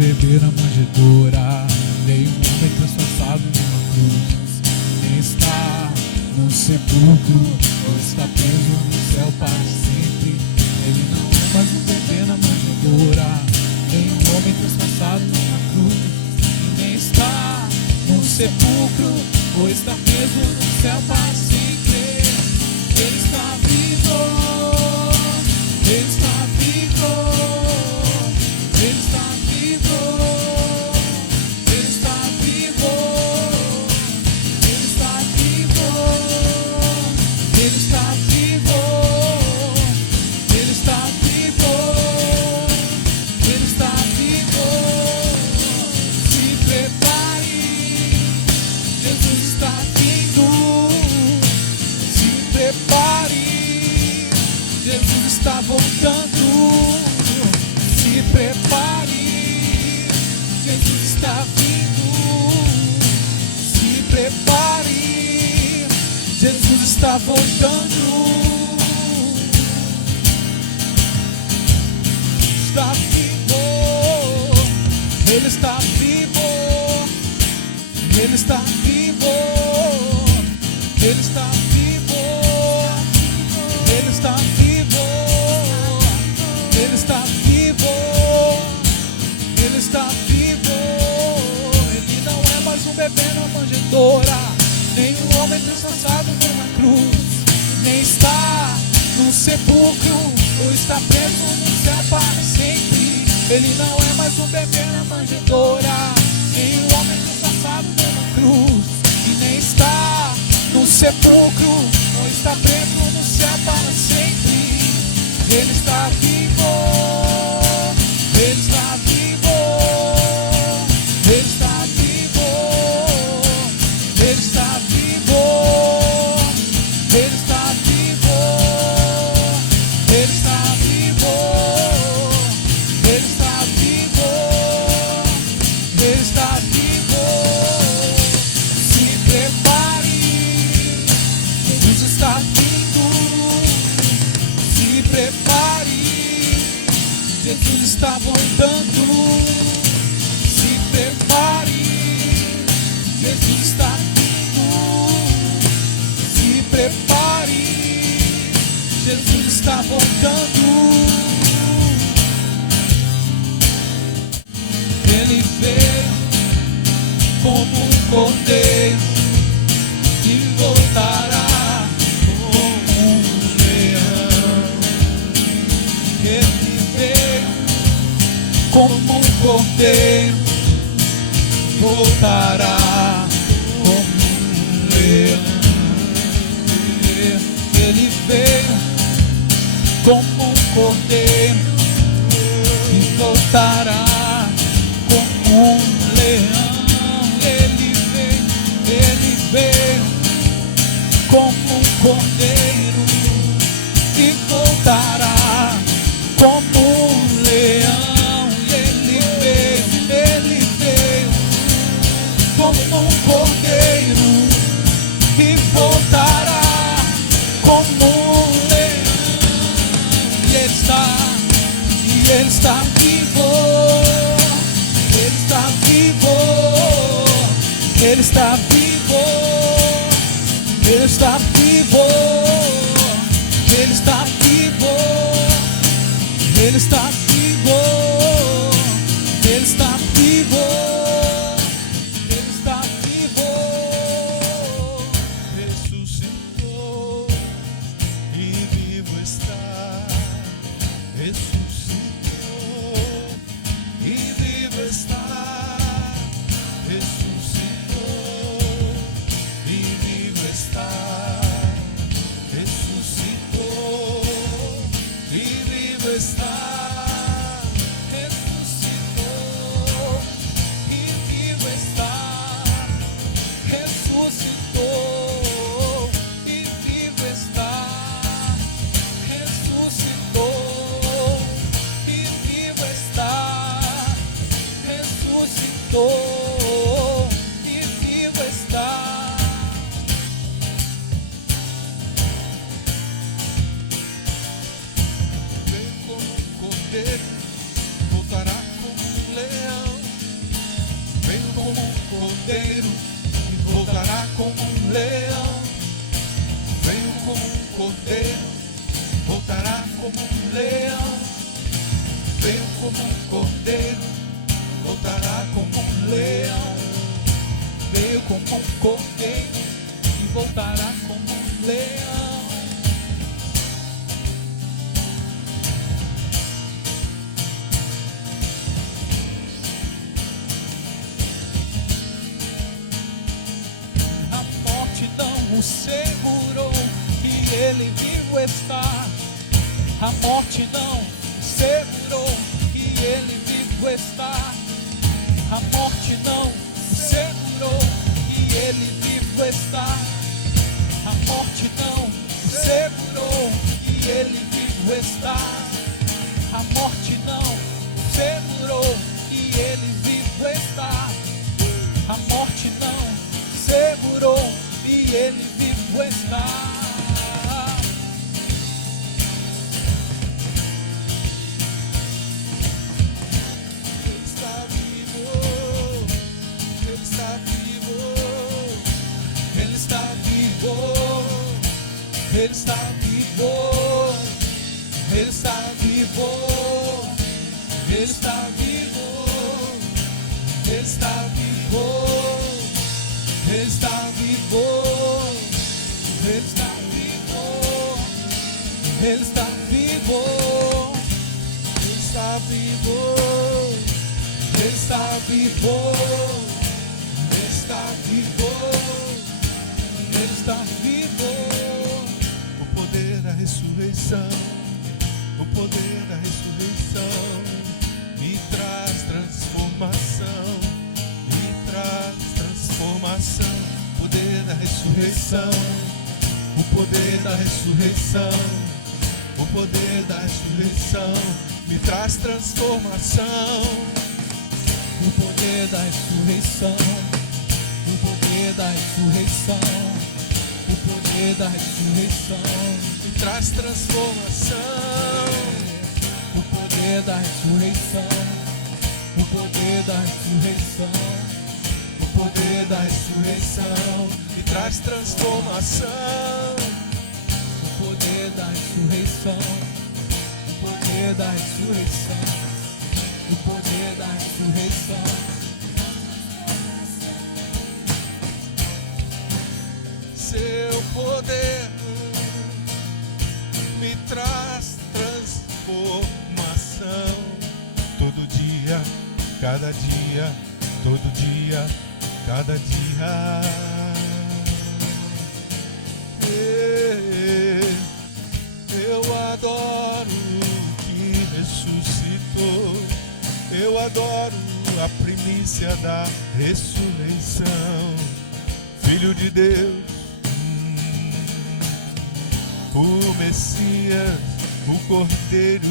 bebê na manjedoura, nem um homem transpassado numa cruz, nem está no sepulcro, ou está preso no céu para sempre. Ele não é mais um bebê na manjedoura, nem um homem transpassado numa cruz, nem está no sepulcro, ou está preso no céu para sempre. Ele está vivo, Ele está vivo, Ele está vivo, Ele está vivo, Ele está vivo, Ele está vivo, Ele está vivo, Ele está vivo. Se prepare, Jesus está vindo. Se prepare, Jesus está voltando. Se prepare, Jesus está vindo. Se prepare, Jesus está voltando. Está vivo, Ele está vivo, Ele está vivo, Ele está vivo, Ele está vivo, Ele está vivo, Ele está vivo. Ele não é mais um bebê na manjedoura, nem um homem transpassado numa cruz, nem está no sepulcro, ou está preso no céu para sempre. Ele não é mais um bebê na manjedoura, nem um homem transpassado numa cruz, e nem está no sepulcro, ou está preso no céu para sempre. Ele está vivo, Ele está vivo, Ele está vivo, Ele está vivo, Ele está vivo, Ele está vivo, Ele está vivo, Ele está vivo. Se prepare, Jesus está vindo. Se prepare, Jesus está voltando. Se prepare, Jesus está vindo. Se prepare, Jesus está voltando. Ele veio como um cordeiro e voltará como um leão. Ele veio como um cordeiro e voltará como um leão. Ele veio como um cordeiro e voltará como um leão. Ele veio como um cordeiro e voltará como um leão. Ele veio como um cordeiro e voltará como um leão. E Ele está vivo, Ele está vivo, Ele está vivo, Ele está vivo, Ele está vivo, Ele está vivo, Ele está vivo, Ele está vivo. Ressuscitou e vivo está. Ressuscitou e vivo está. Ressuscitou e vivo está. Ressuscitou e vivo está. como um leão, veio como um cordeiro, voltará como um leão, veio como um cordeiro, voltará como um leão, Veio como um cordeiro e voltará como um leão. A morte não o segurou e ele vivo está. A morte não o segurou e ele vivo está. A morte não o segurou e ele vivo está. A morte não o segurou e ele vivo está. A morte não o segurou e ele vivo está. A morte não o segurou e ele vivo está. Ele está vivo, Ele está vivo, Ele está vivo, Ele está vivo, Ele está vivo, Ele está vivo, Ele está vivo, Ele está vivo, Ele está vivo, Ele está vivo, Ele está vivo, Ele está vivo, Ele está vivo. Ele está vivo. O poder da ressurreição, o poder da ressurreição me traz transformação, me traz transformação. O poder da ressurreição, o poder da ressurreição, o poder da ressurreição me traz transformação. O poder da ressurreição, o poder da ressurreição, o poder da ressurreição Me traz transformação. o poder da ressurreição, o poder da ressurreição, O poder da ressurreição me traz transformação. o poder da ressurreição, o poder da ressurreição, o poder da ressurreição. Seu poder me traz transformação. Todo dia, cada dia, todo dia, cada dia. Eu adoro o que ressuscitou. Eu adoro a primícia da ressurreição. Filho de Deus, o Messias, o Cordeiro,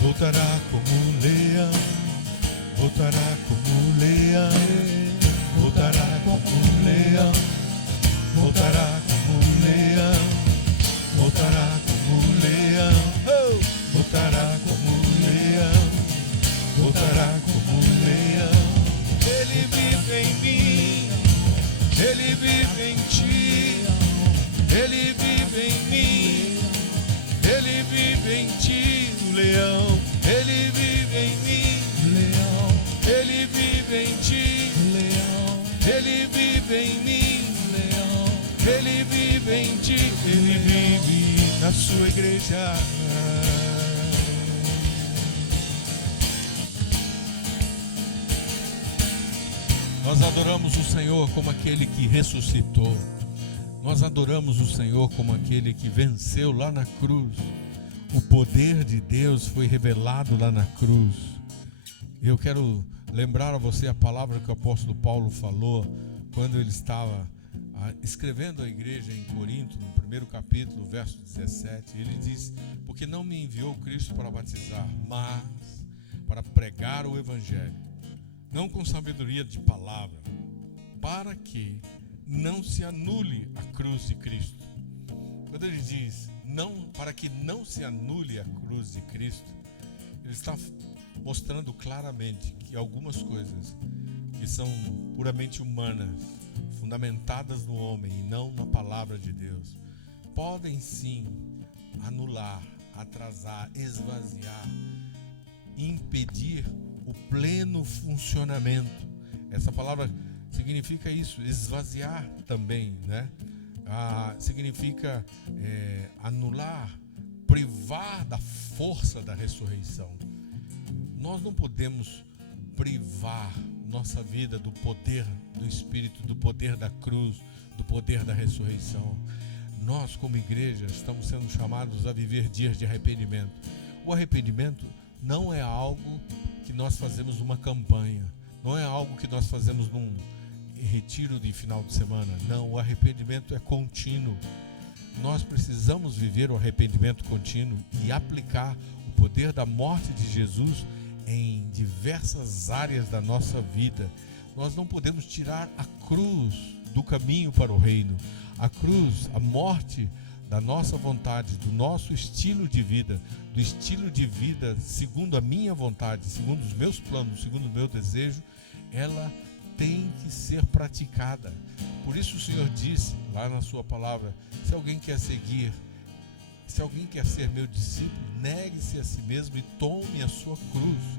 voltará como um leão, voltará como um leão, voltará como um leão, voltará como um leão, voltará como um leão, voltará como um leão, voltará como um leão. Ele vive em mim, Ele vive em ti, Ele vive em mim, Ele vive em ti, o leão. Ele vive em mim, Leão, Ele vive em ti, leão, Ele vive em mim, leão. Ele vive em ti, Ele vive na sua igreja. Nós adoramos o Senhor como aquele que ressuscitou. Nós adoramos o Senhor como aquele que venceu lá na cruz. O poder de Deus foi revelado lá na cruz. Eu quero lembrar a você a palavra que o apóstolo Paulo falou quando ele estava escrevendo à igreja em Corinto, no primeiro capítulo, verso 17. Ele diz: porque não me enviou Cristo para batizar, mas para pregar o evangelho, não com sabedoria de palavra, para que não se anule a cruz de Cristo. Quando ele diz não, para que não se anule a cruz de Cristo, ele está mostrando claramente que algumas coisas que que são puramente humanas, fundamentadas no homem e não na palavra de Deus, podem sim anular, atrasar, esvaziar, impedir o pleno funcionamento. Essa palavra significa isso, esvaziar também, né? Significa anular, privar da força da ressurreição. Nós não podemos privar nossa vida do poder do Espírito, do poder da cruz, do poder da ressurreição. Nós, como igreja, estamos sendo chamados a viver dias de arrependimento. O arrependimento não é algo que nós fazemos numa campanha, não é algo que nós fazemos num retiro de final de semana. Não, o arrependimento é contínuo. Nós precisamos viver o arrependimento contínuo e aplicar o poder da morte de Jesus em diversas áreas da nossa vida. Nós não podemos tirar a cruz do caminho para o reino. A cruz, a morte da nossa vontade, do nosso estilo de vida, do estilo de vida segundo a minha vontade, segundo os meus planos, segundo o meu desejo, ela tem que ser praticada. Por isso o Senhor disse lá na sua palavra: se alguém quer seguir, se alguém quer ser meu discípulo, negue-se a si mesmo e tome a sua cruz.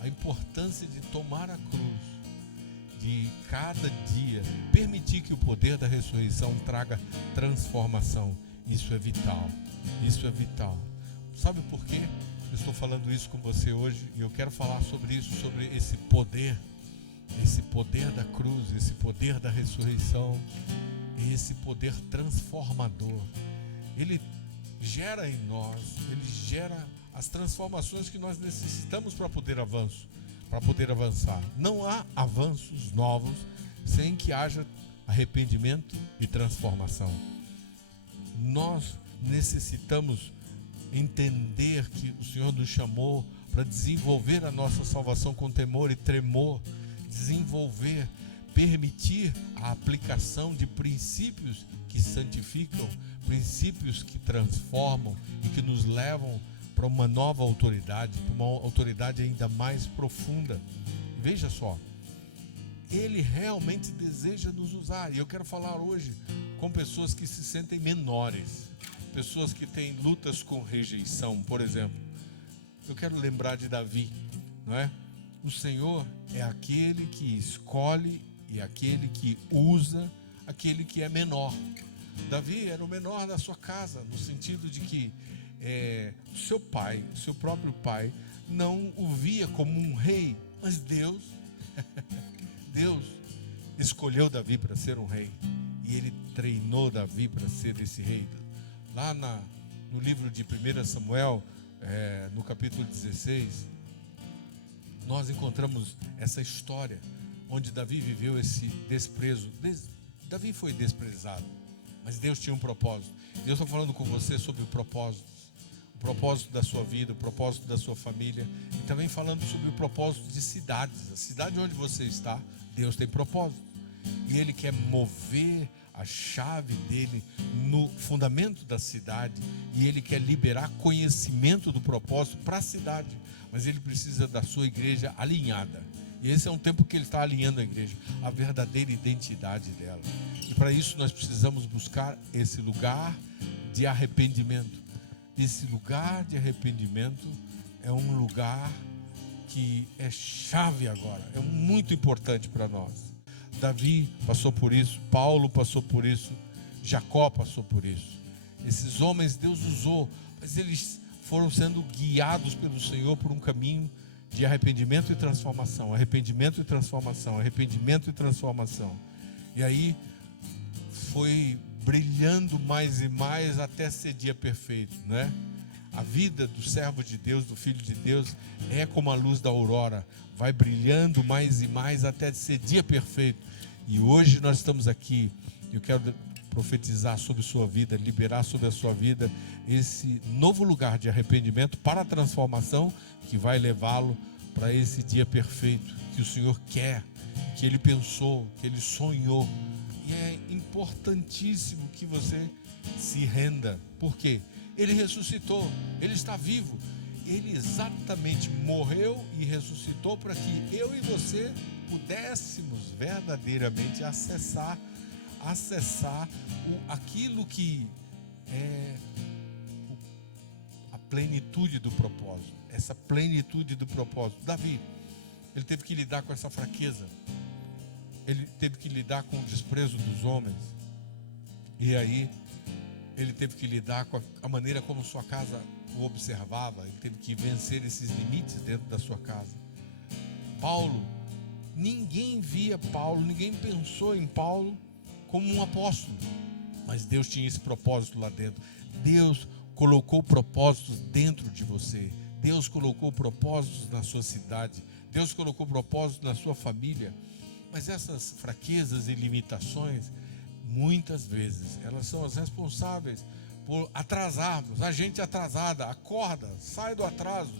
A importância de tomar a cruz, de cada dia permitir que o poder da ressurreição traga transformação. Isso é vital, isso é vital. Sabe por quê? Eu estou falando isso com você hoje e eu quero falar sobre isso, sobre esse poder da cruz, esse poder da ressurreição, esse poder transformador. Ele gera em nós, ele gera as transformações que nós necessitamos para poder avançar. Não há avanços novos sem que haja arrependimento e transformação. Nós necessitamos entender que o Senhor nos chamou para desenvolver a nossa salvação com temor e tremor, permitir a aplicação de princípios que santificam, princípios que transformam e que nos levam para uma nova autoridade, para uma autoridade ainda mais profunda. Veja só, Ele realmente deseja nos usar. E eu quero falar hoje com pessoas que se sentem menores, pessoas que têm lutas com rejeição, por exemplo. Eu quero lembrar de Davi, não é? O Senhor é aquele que escolhe e aquele que usa aquele que é menor. Davi era o menor da sua casa, no sentido de que seu pai, seu próprio pai, não o via como um rei, mas Deus escolheu Davi para ser um rei e ele treinou Davi para ser esse rei. Lá no livro de 1 Samuel, no capítulo 16, nós encontramos essa história onde Davi viveu esse desprezo. Davi foi desprezado, mas Deus tinha um propósito. Deus está falando com você sobre o propósito da sua vida, o propósito da sua família, e também falando sobre o propósito de cidades. A cidade onde você está, Deus tem propósito, e Ele quer mover a chave dele no fundamento da cidade, e Ele quer liberar conhecimento do propósito para a cidade, mas Ele precisa da sua igreja alinhada. E esse é um tempo que Ele está alinhando a igreja, a verdadeira identidade dela. E para isso nós precisamos buscar esse lugar de arrependimento. Esse lugar de arrependimento é um lugar que é chave agora, é muito importante para nós. Davi passou por isso, Paulo passou por isso, Jacó passou por isso. Esses homens Deus usou, mas eles foram sendo guiados pelo Senhor por um caminho de arrependimento e transformação, arrependimento e transformação, arrependimento e transformação. E aí foi brilhando mais e mais até ser dia perfeito, né? A vida do servo de Deus, do filho de Deus, é como a luz da aurora, vai brilhando mais e mais até ser dia perfeito. E hoje nós estamos aqui, eu quero profetizar sobre sua vida, liberar sobre a sua vida esse novo lugar de arrependimento para a transformação que vai levá-lo para esse dia perfeito que o Senhor quer, que Ele pensou, que Ele sonhou. E é importantíssimo que você se renda. Por quê? Ele ressuscitou, Ele está vivo. Ele exatamente morreu e ressuscitou para que eu e você pudéssemos verdadeiramente acessar aquilo que é a plenitude do propósito, essa plenitude do propósito. Davi, ele teve que lidar com essa fraqueza, ele teve que lidar com o desprezo dos homens, e aí ele teve que lidar com a maneira como sua casa o observava, ele teve que vencer esses limites dentro da sua casa. Paulo, ninguém via Paulo, ninguém pensou em Paulo como um apóstolo, mas Deus tinha esse propósito lá dentro. Deus colocou propósitos dentro de você, Deus colocou propósitos na sua cidade, Deus colocou propósitos na sua família. Mas essas fraquezas e limitações, muitas vezes, elas são as responsáveis por atrasarmos. A gente atrasada, acorda, sai do atraso,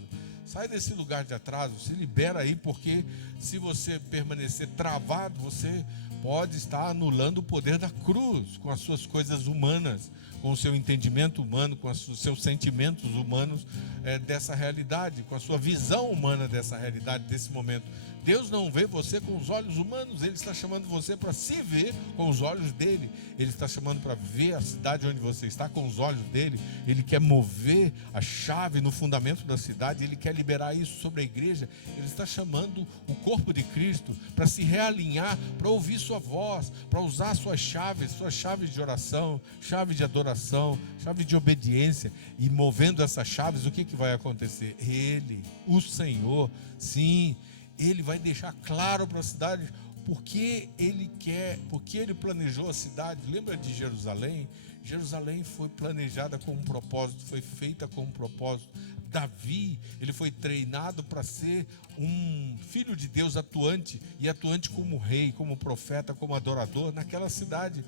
sai desse lugar de atraso, se libera aí, porque se você permanecer travado, você pode estar anulando o poder da cruz com as suas coisas humanas, com o seu entendimento humano, com os seus sentimentos humanos dessa realidade, com a sua visão humana dessa realidade, desse momento. Deus não vê você com os olhos humanos, Ele está chamando você para se ver com os olhos dEle. Ele está chamando para ver a cidade onde você está com os olhos dEle. Ele quer mover a chave no fundamento da cidade, Ele quer liberar isso sobre a igreja. Ele está chamando o corpo de Cristo para se realinhar, para ouvir sua voz, para usar suas chaves de oração, chave de adoração, chave de obediência. E movendo essas chaves, o que vai acontecer? Ele, o Senhor, sim, Ele vai deixar claro para a cidade porque Ele quer, porque Ele planejou a cidade. Lembra de Jerusalém? Jerusalém foi planejada com um propósito, foi feita com um propósito. Davi, ele foi treinado para ser um filho de Deus atuante, e atuante como rei, como profeta, como adorador naquela cidade.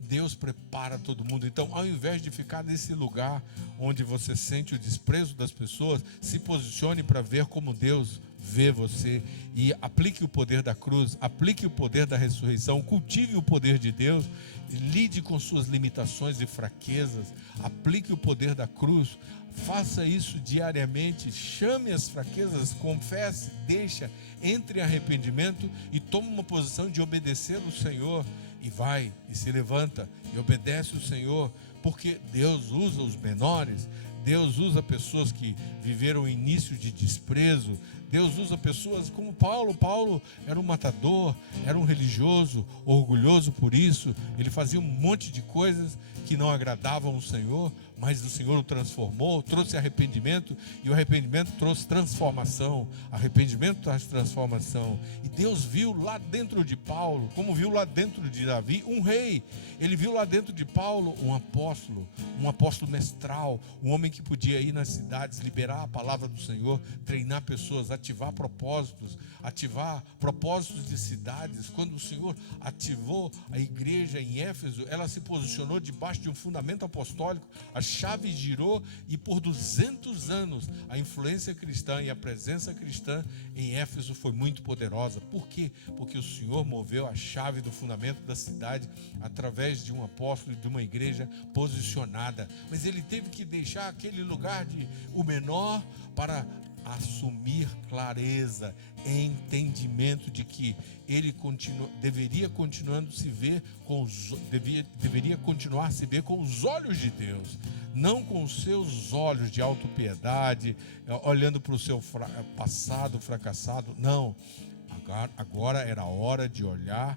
Deus prepara todo mundo. Então, ao invés de ficar nesse lugar onde você sente o desprezo das pessoas, se posicione para ver como Deus vê você, e aplique o poder da cruz, aplique o poder da ressurreição, cultive o poder de Deus, lide com suas limitações e fraquezas, aplique o poder da cruz, faça isso diariamente, chame as fraquezas, confesse, deixa, entre em arrependimento e tome uma posição de obedecer o Senhor, e vai, e se levanta, e obedece o Senhor, porque Deus usa os menores, Deus usa pessoas que viveram o início de desprezo, Deus usa pessoas como Paulo. Paulo era um matador, era um religioso, orgulhoso por isso, ele fazia um monte de coisas que não agradavam o Senhor, mas o Senhor o transformou, trouxe arrependimento, e o arrependimento trouxe transformação, arrependimento traz transformação, e Deus viu lá dentro de Paulo, como viu lá dentro de Davi, um rei. Ele viu lá dentro de Paulo um apóstolo mestral, um homem que podia ir nas cidades, liberar a palavra do Senhor, treinar pessoas, ativar propósitos de cidades. Quando o Senhor ativou a igreja em Éfeso, ela se posicionou debaixo de um fundamento apostólico, a chave girou, e por 200 anos a influência cristã e a presença cristã em Éfeso foi muito poderosa. Por quê? Porque o Senhor moveu a chave do fundamento da cidade através de um apóstolo e de uma igreja posicionada. Mas ele teve que deixar aquele lugar de o menor para assumir clareza, entendimento de que ele deveria continuar a se ver com os olhos de Deus, não com os seus olhos de autopiedade, olhando para o seu passado fracassado. Não, agora era a hora de olhar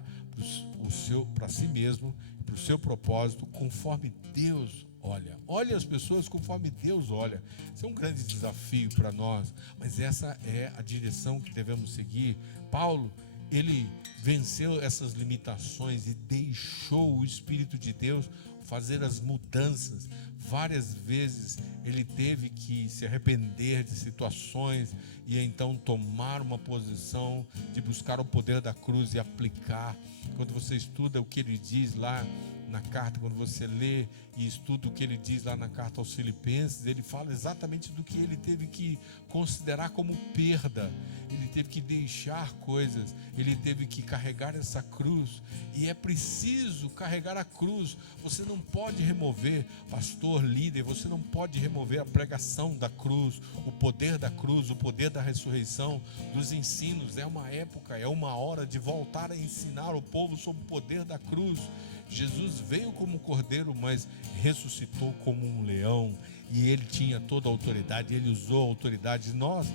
para si mesmo, para o seu propósito, conforme Deus olha. Olhe as pessoas conforme Deus olha. Isso é um grande desafio para nós, mas essa é a direção que devemos seguir. Paulo, ele venceu essas limitações e deixou o Espírito de Deus fazer as mudanças. Várias vezes ele teve que se arrepender de situações e então tomar uma posição de buscar o poder da cruz e aplicar. Quando você estuda o que ele diz lá na carta, quando você lê e estuda o que ele diz lá na carta aos Filipenses, ele fala exatamente do que ele teve que considerar como perda. Ele teve que deixar coisas, ele teve que carregar essa cruz, e é preciso carregar a cruz. Você não não pode remover, pastor, líder, você não pode remover a pregação da cruz, o poder da cruz, o poder da ressurreição, dos ensinos. É uma época, é uma hora de voltar a ensinar o povo sobre o poder da cruz. Jesus veio como cordeiro, mas ressuscitou como um leão, e ele tinha toda a autoridade, ele usou a autoridade. Nós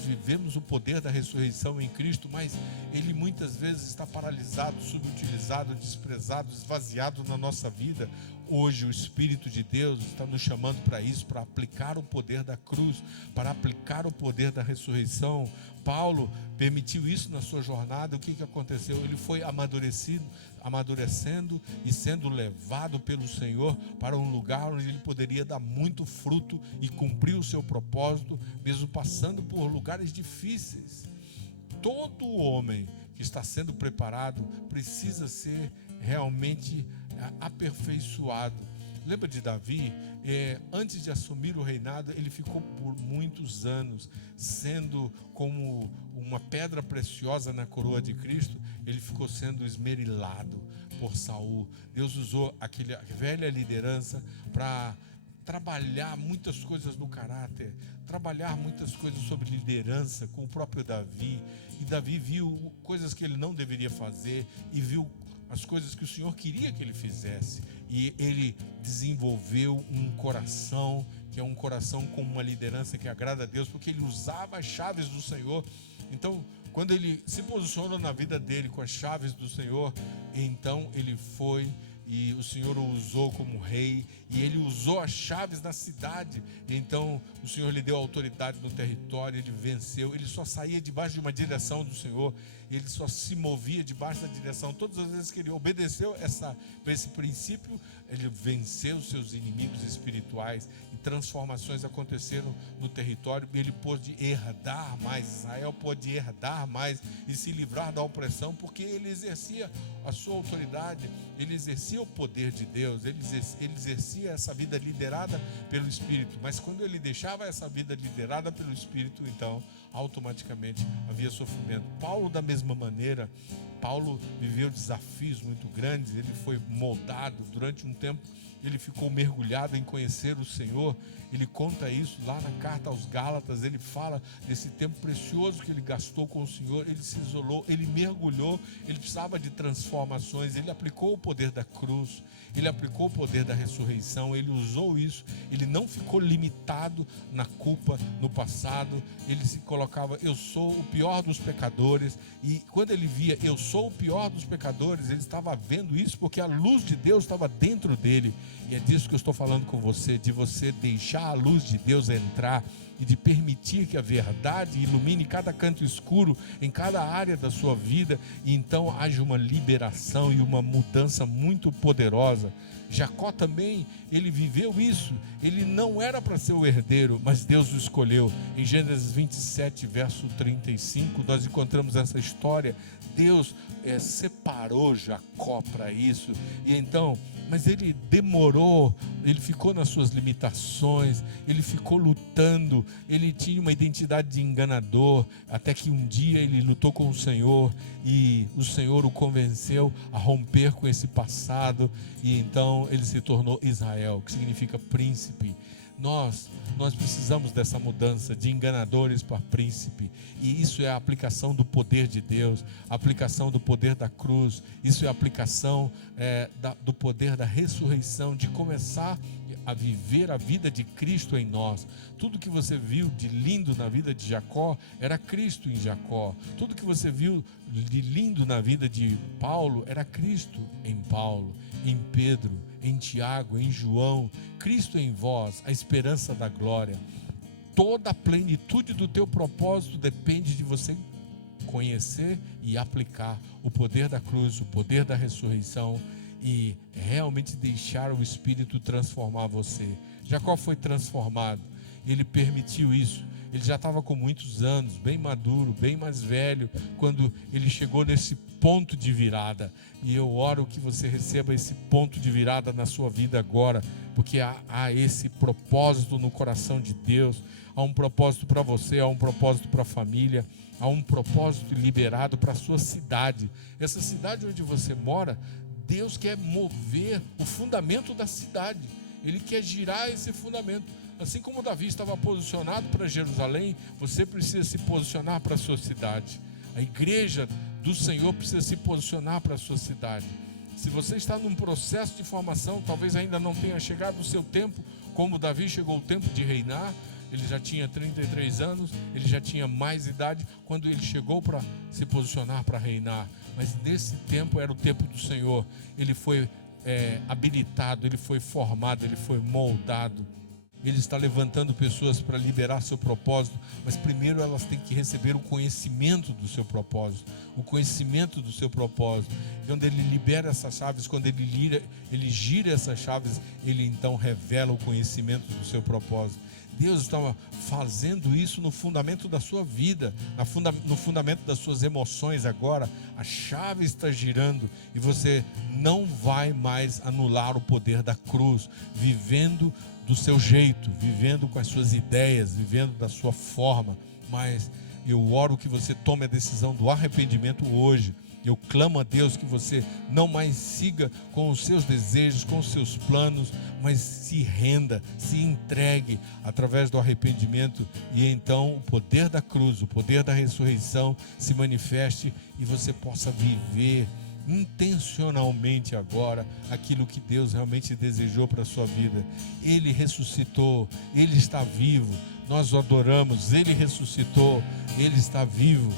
vivemos o poder da ressurreição em Cristo, mas ele muitas vezes está paralisado, subutilizado, desprezado, esvaziado na nossa vida. Hoje o Espírito de Deus está nos chamando para isso, para aplicar o poder da cruz, para aplicar o poder da ressurreição. Paulo permitiu isso na sua jornada. O que aconteceu? Ele foi amadurecendo e sendo levado pelo Senhor para um lugar onde ele poderia dar muito fruto e cumprir o seu propósito, mesmo passando por lugares difíceis. Todo homem que está sendo preparado precisa ser realmente aperfeiçoado. Lembra de Davi? Antes de assumir o reinado, ele ficou por muitos anos sendo como uma pedra preciosa na coroa de Cristo. Ele ficou sendo esmerilado por Saul. Deus usou aquela velha liderança para trabalhar muitas coisas no caráter, trabalhar muitas coisas sobre liderança com o próprio Davi. E Davi viu coisas que ele não deveria fazer e viu as coisas que o Senhor queria que ele fizesse, e ele desenvolveu um coração que é um coração com uma liderança que agrada a Deus, porque ele usava as chaves do Senhor. Então, quando ele se posicionou na vida dele com as chaves do Senhor, então ele foi e o Senhor o usou como rei, e ele usou as chaves da cidade. Então o Senhor lhe deu autoridade no território, ele venceu. Ele só saía debaixo de uma direção do Senhor, ele só se movia debaixo da direção. Todas as vezes que ele obedeceu esse princípio, ele venceu seus inimigos espirituais, e transformações aconteceram no território, e ele pôde herdar mais. Israel pôde herdar mais e se livrar da opressão, porque ele exercia a sua autoridade, ele exercia o poder de Deus, ele exercia essa vida liderada pelo Espírito. Mas quando ele deixava essa vida liderada pelo Espírito, então automaticamente havia sofrimento. Paulo, da mesma maneira, Paulo viveu desafios muito grandes. Ele foi moldado durante um tempo, ele ficou mergulhado em conhecer o Senhor. Ele conta isso lá na carta aos Gálatas. Ele fala desse tempo precioso que ele gastou com o Senhor. Ele se isolou, ele mergulhou, ele precisava de transformações. Ele aplicou o poder da cruz, ele aplicou o poder da ressurreição, ele usou isso. Ele não ficou limitado na culpa no passado. Ele se colocava: eu sou o pior dos pecadores. E quando ele via: eu sou o pior dos pecadores, ele estava vendo isso porque a luz de Deus estava dentro dele. E é disso que eu estou falando com você, de você deixar a luz de Deus entrar e de permitir que a verdade ilumine cada canto escuro em cada área da sua vida, e então haja uma liberação e uma mudança muito poderosa. Jacó também, ele viveu isso. Ele não era para ser o herdeiro, mas Deus o escolheu. Em Gênesis 27, verso 35, nós encontramos essa história. Deus separou Jacó para isso. E então, mas ele demorou, ele ficou nas suas limitações, ele ficou lutando, ele tinha uma identidade de enganador, até que um dia ele lutou com o Senhor, e o Senhor o convenceu a romper com esse passado, e então ele se tornou Israel, que significa príncipe. Nós precisamos dessa mudança de enganadores para príncipe, e isso é a aplicação do poder de Deus, a aplicação do poder da cruz. Isso é a aplicação do poder da ressurreição, de começar a viver a vida de Cristo em nós. Tudo que você viu de lindo na vida de Jacó era Cristo em Jacó. Tudo que você viu de lindo na vida de Paulo era Cristo em Paulo, em Pedro, em Tiago, em João. Cristo em vós, a esperança da glória. Toda a plenitude do teu propósito depende de você conhecer e aplicar o poder da cruz, o poder da ressurreição, e realmente deixar o Espírito transformar você. Jacó foi transformado, ele permitiu isso. Ele já estava com muitos anos, bem maduro, bem mais velho, quando ele chegou nesse ponto de virada. E eu oro que você receba esse ponto de virada na sua vida agora, porque há esse propósito no coração de Deus. Há um propósito para você, há um propósito para a família, há um propósito liberado para a sua cidade. Essa cidade onde você mora, Deus quer mover o fundamento da cidade. Ele quer girar esse fundamento. Assim como Davi estava posicionado para Jerusalém, você precisa se posicionar para a sua cidade. A igreja do Senhor precisa se posicionar para a sua cidade. Se você está num processo de formação, talvez ainda não tenha chegado o seu tempo, como Davi chegou o tempo de reinar. Ele já tinha 33 anos, ele já tinha mais idade quando ele chegou para se posicionar para reinar. Mas nesse tempo era o tempo do Senhor. Ele foi habilitado, ele foi formado, ele foi moldado. Ele está levantando pessoas para liberar seu propósito, mas primeiro elas têm que receber o conhecimento do seu propósito. O conhecimento do seu propósito. E quando ele libera essas chaves, quando ele gira essas chaves, ele então revela o conhecimento do seu propósito. Deus estava fazendo isso no fundamento da sua vida, no fundamento das suas emoções agora. A chave está girando e você não vai mais anular o poder da cruz, vivendo do seu jeito, vivendo com as suas ideias, vivendo da sua forma. Mas eu oro que você tome a decisão do arrependimento hoje. Eu clamo a Deus que você não mais siga com os seus desejos, com os seus planos, mas se renda, se entregue através do arrependimento, e então o poder da cruz, o poder da ressurreição se manifeste e você possa viver intencionalmente agora aquilo que Deus realmente desejou para a sua vida. Ele ressuscitou, Ele está vivo, nós o adoramos, Ele ressuscitou, Ele está vivo.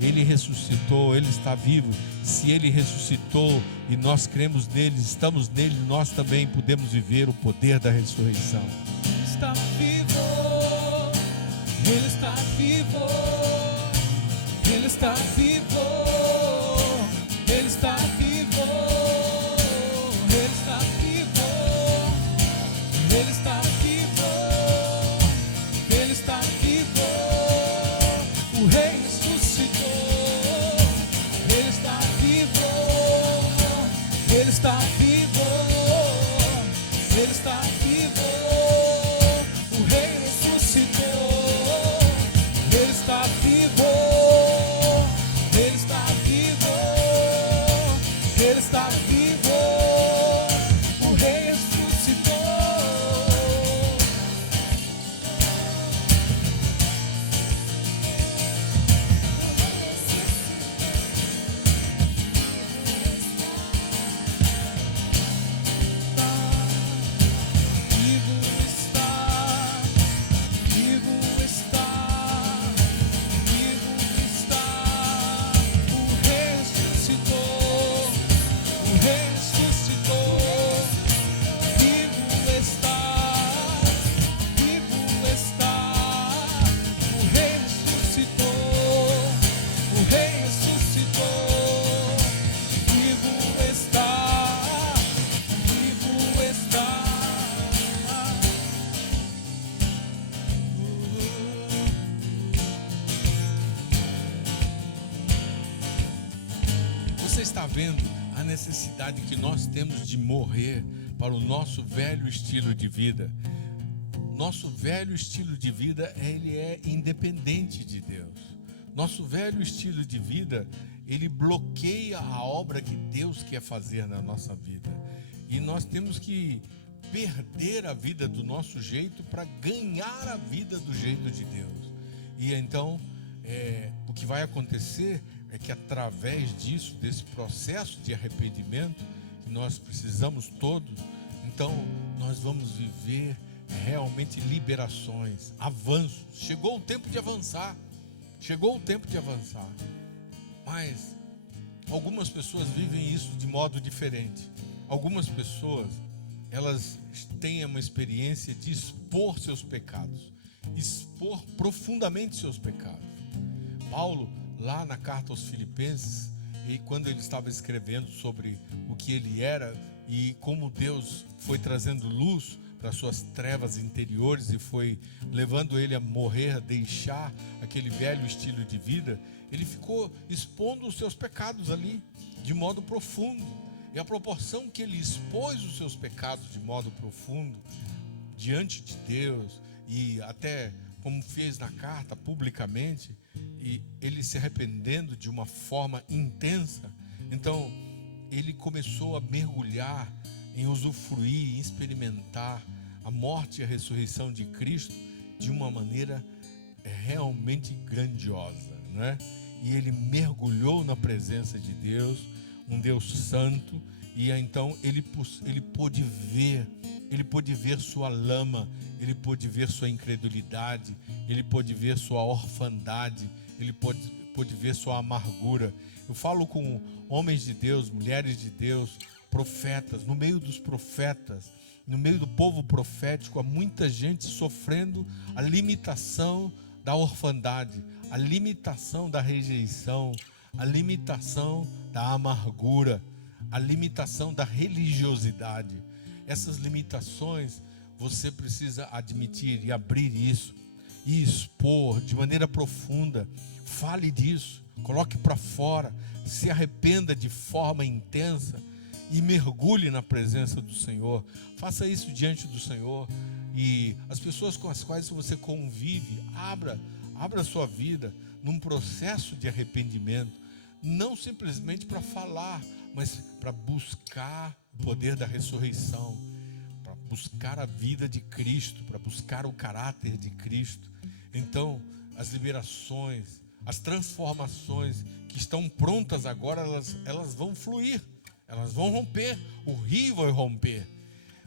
Ele ressuscitou, Ele está vivo. Se Ele ressuscitou e nós cremos nele, estamos nele, nós também podemos viver o poder da ressurreição. Está vivo, Ele está vivo, Ele está vivo, Ele está vivo, Ele está vivo, Ele está vivo, Ele está vivo. O Rei ressuscitou, Ele está vivo, Ele está vivo, Ele está vivo. O Rei ressuscitou, Ele está vivo, Ele está vivo, Ele está vivo. O Rei ressuscitou. Você está vendo a necessidade que nós temos de morrer para o nosso velho estilo de vida. Nosso velho estilo de vida, ele é independente de Deus. Nosso velho estilo de vida, ele bloqueia a obra que Deus quer fazer na nossa vida. E nós temos que perder a vida do nosso jeito para ganhar a vida do jeito de Deus. E então, o que vai acontecer é que através disso, desse processo de arrependimento, que nós precisamos todos, então nós vamos viver realmente liberações, avanços. Chegou o tempo de avançar, chegou o tempo de avançar. Mas algumas pessoas vivem isso de modo diferente. Algumas pessoas, elas têm uma experiência de expor seus pecados, expor profundamente seus pecados. Paulo, lá na carta aos Filipenses, e quando ele estava escrevendo sobre o que ele era e como Deus foi trazendo luz para suas trevas interiores e foi levando ele a morrer, a deixar aquele velho estilo de vida, ele ficou expondo os seus pecados ali de modo profundo. E a proporção que ele expôs os seus pecados de modo profundo diante de Deus, e até como fez na carta publicamente, e ele se arrependendo de uma forma intensa, então ele começou a mergulhar em usufruir, em experimentar a morte e a ressurreição de Cristo de uma maneira realmente grandiosa, né? E ele mergulhou na presença de Deus, um Deus santo, e então ele pôde ver sua lama, ele pôde ver sua incredulidade, ele pôde ver sua orfandade, ele pôde ver sua amargura. Eu falo com homens de Deus, mulheres de Deus, profetas. No meio dos profetas, no meio do povo profético, há muita gente sofrendo a limitação da orfandade, a limitação da rejeição, a limitação da amargura, a limitação da religiosidade. Essas limitações você precisa admitir e abrir isso e expor de maneira profunda. Fale disso, coloque para fora, se arrependa de forma intensa e mergulhe na presença do Senhor. Faça isso diante do Senhor, e as pessoas com as quais você convive, abra a sua vida num processo de arrependimento, não simplesmente para falar, mas para buscar o poder da ressurreição, para buscar a vida de Cristo, para buscar o caráter de Cristo. Então, as liberações, as transformações que estão prontas agora, elas vão fluir, elas vão romper, o rio vai romper.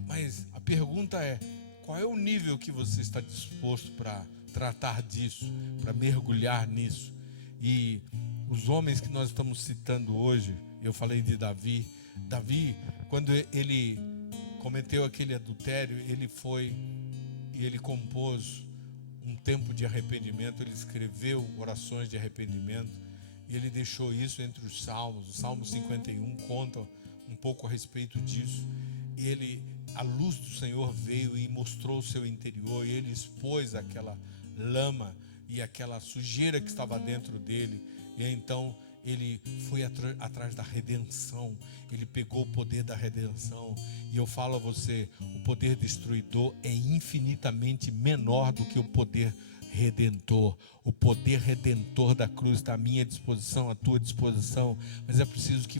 Mas a pergunta é: qual é o nível que você está disposto para tratar disso, para mergulhar nisso? E os homens que nós estamos citando hoje, eu falei de Davi, quando ele cometeu aquele adultério, ele foi e ele compôs um tempo de arrependimento, ele escreveu orações de arrependimento, e ele deixou isso entre os salmos. O Salmo 51 conta um pouco a respeito disso. A luz do Senhor veio e mostrou o seu interior, e ele expôs aquela lama e aquela sujeira que estava dentro dele, e então ele foi atrás da redenção, ele pegou o poder da redenção. E eu falo a você, o poder destruidor é infinitamente menor do que o poder redentor. O poder redentor da cruz está à minha disposição, à tua disposição, mas é preciso que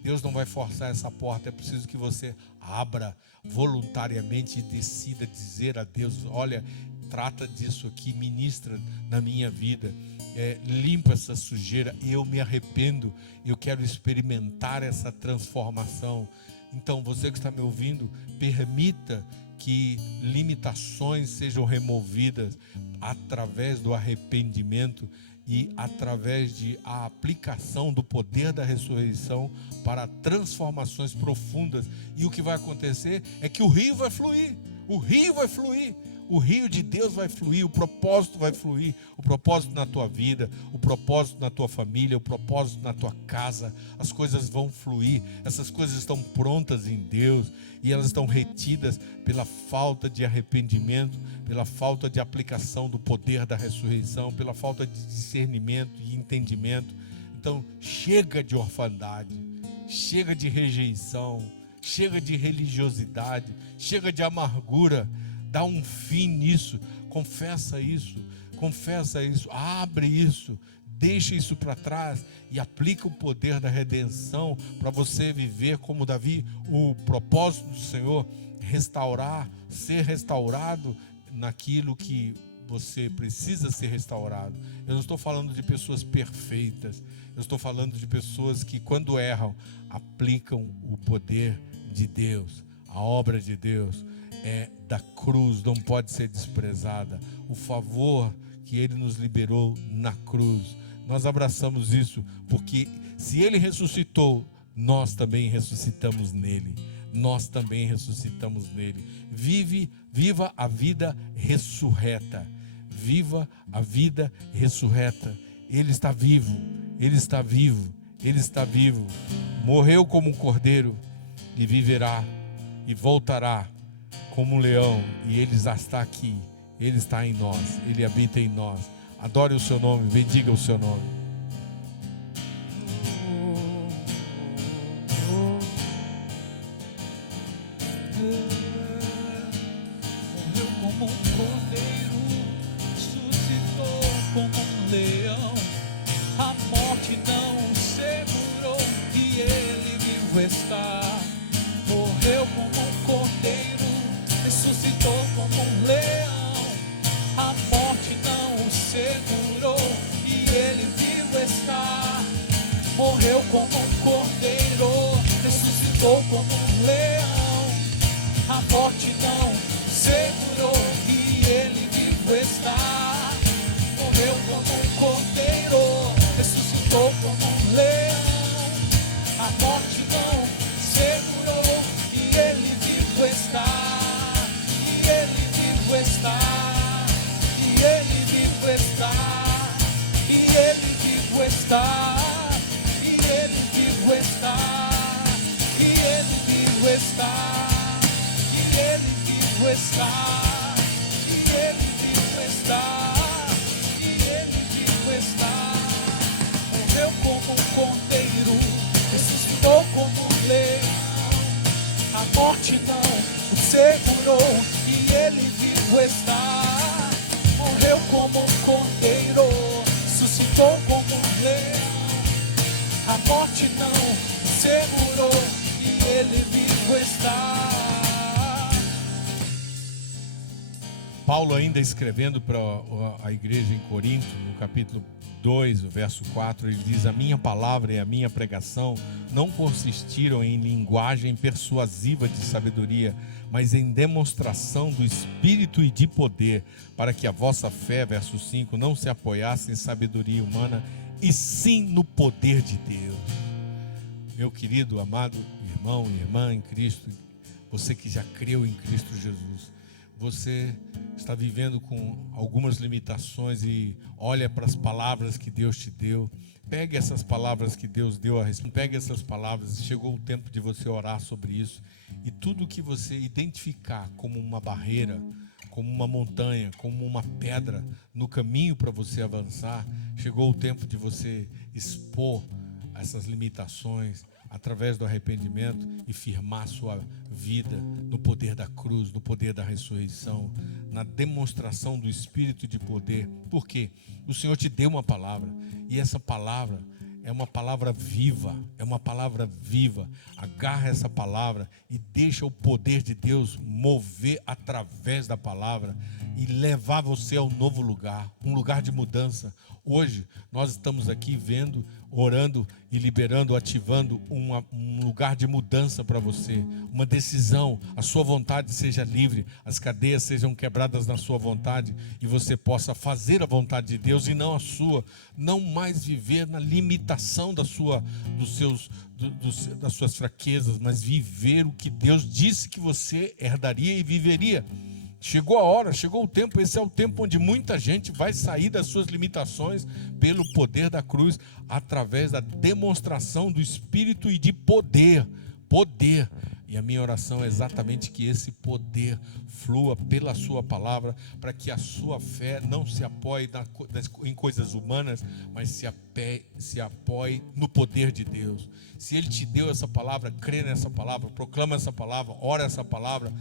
Deus não vai forçar essa porta, é preciso que você abra voluntariamente e decida dizer a Deus: olha, trata disso aqui, ministra na minha vida, limpa essa sujeira, eu me arrependo, eu quero experimentar essa transformação. Então, você que está me ouvindo, permita que limitações sejam removidas através do arrependimento e através da aplicação do poder da ressurreição para transformações profundas. E o que vai acontecer é que o rio vai fluir, o rio de Deus vai fluir, o propósito vai fluir, o propósito na tua vida, o propósito na tua família, o propósito na tua casa. As coisas vão fluir, essas coisas estão prontas em Deus, e elas estão retidas pela falta de arrependimento, pela falta de aplicação do poder da ressurreição, pela falta de discernimento e entendimento. Então, chega de orfandade, chega de rejeição, chega de religiosidade, chega de amargura. Dá um fim nisso, confessa isso, abre isso, deixa isso para trás e aplica o poder da redenção para você viver como Davi. O propósito do Senhor, ser restaurado naquilo que você precisa ser restaurado. Eu não estou falando de pessoas perfeitas, eu estou falando de pessoas que, quando erram, aplicam o poder de Deus, a obra de Deus. Da cruz não pode ser desprezada. O favor que Ele nos liberou na cruz, nós abraçamos isso, porque se Ele ressuscitou, nós também ressuscitamos nele. Viva a vida ressurreta. Viva a vida ressurreta. Ele está vivo. Morreu como um cordeiro e viverá e voltará como um leão, e Ele já está aqui, Ele está em nós, Ele habita em nós. Adore o seu nome, bendiga o seu nome. Morreu como um cordeiro, ressuscitou como um leão. A morte não o segurou, e Ele vivo está. Morreu como um cordeiro, ressuscitou como um leão. A morte não o segurou e ele vivo está. Morreu como um cordeiro, ressuscitou como um leão. A morte não segurou e ele vivo está. Morreu como um cordeiro, ressuscitou como um leão. A morte não segurou e ele vivo está. E ele vivo está. E ele vivo está. E ele vivo está. E ele vivo está. E ele vivo está. E ele vivo está. E ele vivo está. E ele vivo está. Morreu como um cordeiro, ressuscitou como um leão. A morte não o segurou e ele vivo está. Morreu como um cordeiro, ressuscitou como um leão. A morte não o segurou e ele vivo está. Paulo, ainda escrevendo para a igreja em Corinto, no capítulo 2, o verso 4, ele diz: a minha palavra e a minha pregação não consistiram em linguagem persuasiva de sabedoria, mas em demonstração do Espírito e de poder, para que a vossa fé, verso 5, não se apoiasse em sabedoria humana, e sim no poder de Deus. Meu querido, amado irmão e irmã em Cristo, você que já creu em Cristo Jesus, você está vivendo com algumas limitações e olha para as palavras que Deus te deu. Pegue essas palavras que Deus deu a respeito. Pegue essas palavras. Chegou o tempo de você orar sobre isso. E tudo que você identificar como uma barreira, como uma montanha, como uma pedra no caminho para você avançar, chegou o tempo de você expor essas limitações através do arrependimento e firmar sua vida no poder da cruz, no poder da ressurreição, na demonstração do Espírito de poder. Por quê? O Senhor te deu uma palavra, e essa palavra é uma palavra viva, é uma palavra viva. Agarra essa palavra e deixa o poder de Deus mover através da palavra e levar você ao novo lugar, um lugar de mudança. Hoje nós estamos aqui vendo, orando e liberando, ativando um lugar de mudança para você, uma decisão. A sua vontade seja livre, as cadeias sejam quebradas na sua vontade e você possa fazer a vontade de Deus e não a sua. Não mais viver na limitação das suas fraquezas, mas viver o que Deus disse que você herdaria e viveria. Chegou a hora, chegou o tempo. Esse é o tempo onde muita gente vai sair das suas limitações pelo poder da cruz, através da demonstração do Espírito e de poder. Poder. E a minha oração é exatamente que esse poder flua pela sua palavra, para que a sua fé não se apoie em coisas humanas, mas se apoie no poder de Deus. Se Ele te deu essa palavra, crê nessa palavra, proclama essa palavra, ora essa palavra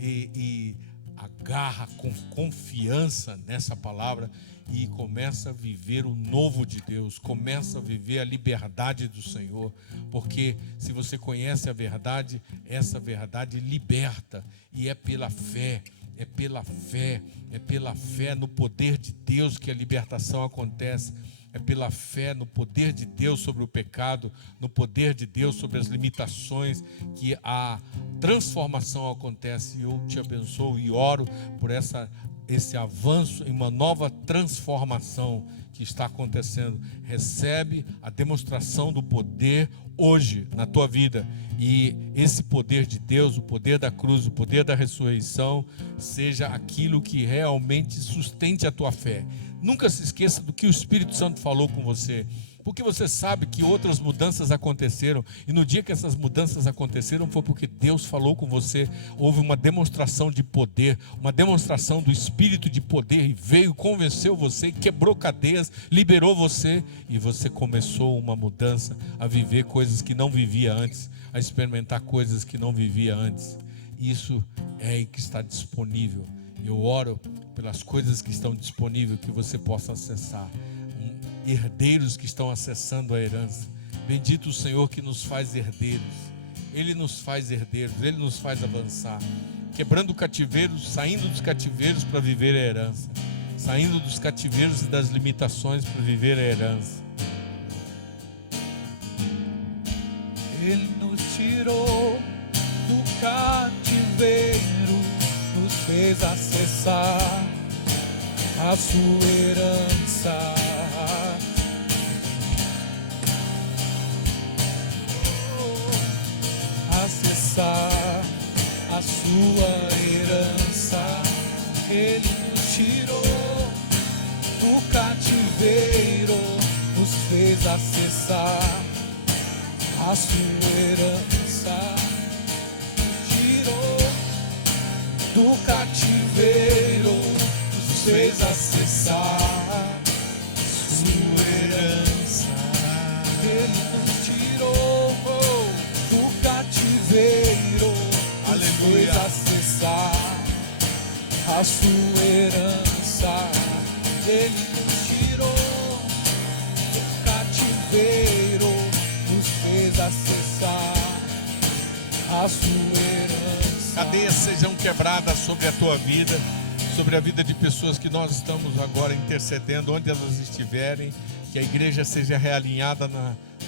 e agarra com confiança nessa palavra e começa a viver o novo de Deus, começa a viver a liberdade do Senhor, porque se você conhece a verdade, essa verdade liberta, e é pela fé, é pela fé, é pela fé no poder de Deus que a libertação acontece. É pela fé no poder de Deus sobre o pecado, no poder de Deus sobre as limitações, que a transformação acontece. E eu te abençoo e oro por esse avanço em uma nova transformação que está acontecendo. Recebe a demonstração do poder hoje na tua vida. E esse poder de Deus, o poder da cruz, o poder da ressurreição, seja aquilo que realmente sustente a tua fé. Nunca se esqueça do que o Espírito Santo falou com você, porque você sabe que outras mudanças aconteceram, e no dia que essas mudanças aconteceram foi porque Deus falou com você. Houve uma demonstração de poder, uma demonstração do Espírito de poder, e veio, convenceu você, quebrou cadeias, liberou você, e você começou uma mudança, a viver coisas que não vivia antes, a experimentar coisas que não vivia antes. Isso é o que está disponível. Eu oro pelas coisas que estão disponíveis, que você possa acessar. Herdeiros que estão acessando a herança. Bendito o Senhor que nos faz herdeiros. Ele nos faz herdeiros, Ele nos faz avançar, quebrando cativeiros, saindo dos cativeiros para viver a herança, saindo dos cativeiros e das limitações para viver a herança. Ele nos tirou do cativeiro, nos fez acessar a sua herança. Acessar a sua herança. Ele nos tirou do cativeiro, nos fez acessar a sua herança. Tirou do cativeiro, nos fez acessar sua herança. Ele nos tirou do cativeiro, nos fez acessar a sua herança. Ele nos tirou do cativeiro, nos fez acessar a sua herança. Cadeias sejam quebradas sobre a tua vida, sobre a vida de pessoas que nós estamos agora intercedendo, onde elas estiverem, que a igreja seja realinhada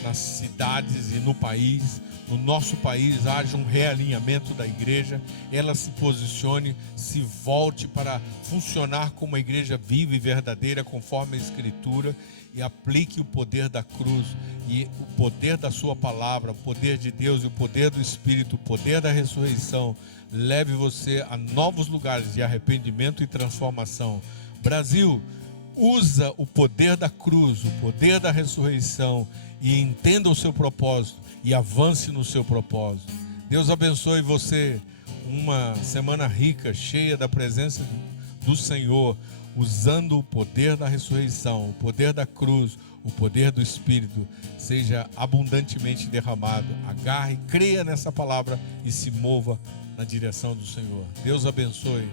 nas cidades e no país. No nosso país haja um realinhamento da igreja, ela se posicione, se volte para funcionar como uma igreja viva e verdadeira, conforme a Escritura, e aplique o poder da cruz e o poder da sua palavra, o poder de Deus e o poder do Espírito, o poder da ressurreição, leve você a novos lugares de arrependimento e transformação. Brasil, usa o poder da cruz, o poder da ressurreição, e entenda o seu propósito e avance no seu propósito. Deus abençoe você, uma semana rica, cheia da presença do Senhor, usando o poder da ressurreição, o poder da cruz, o poder do Espírito, seja abundantemente derramado. Agarre, creia nessa palavra e se mova na direção do Senhor. Deus abençoe.